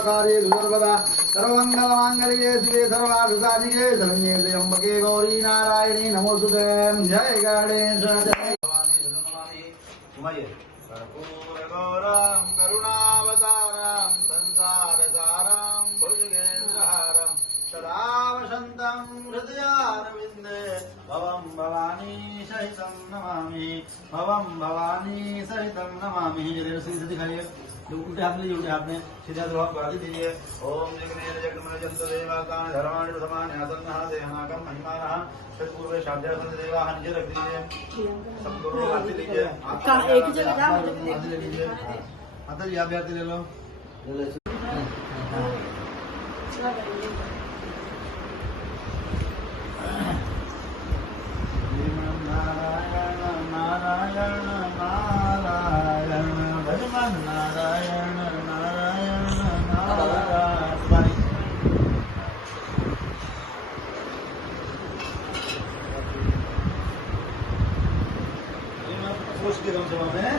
सर्वकार्येषु सर्वदा सर्वमङ्गलमाङ्गल्ये शिवे सर्वार्थसाधिके शरण्ये त्र्यम्बके गौरी नारायणी नमोस्तुते जय गणेश जय कर्पूरगौरं करुणावतारं संसारसारं भुजगेन्द्रहारं सदा वसन्तं हृदयारविन्दे भवं भवानी सहितं नमामि भवं भवानी सहितं नमामि। सीधे दिखाइए, उल्टे हाथ लीजिए, उल्टे हाथ में सीधा द्रोह कर दीजिए। ओम जगनेन जगन्मयजन्त देवाकान धर्माणि प्रथमानि आसन्नः देहानाकं महिमानः सत्पूर्वे शाब्दासन देवाः नीचे रख दीजिए। सब गुरु आरती लीजिए, एक ही जगह आरती ले लीजिए। अंदर यहाँ भी आरती ले लो। नारायण नारायण भगवान नारायण नारायण नारायण। उसके कम से कम है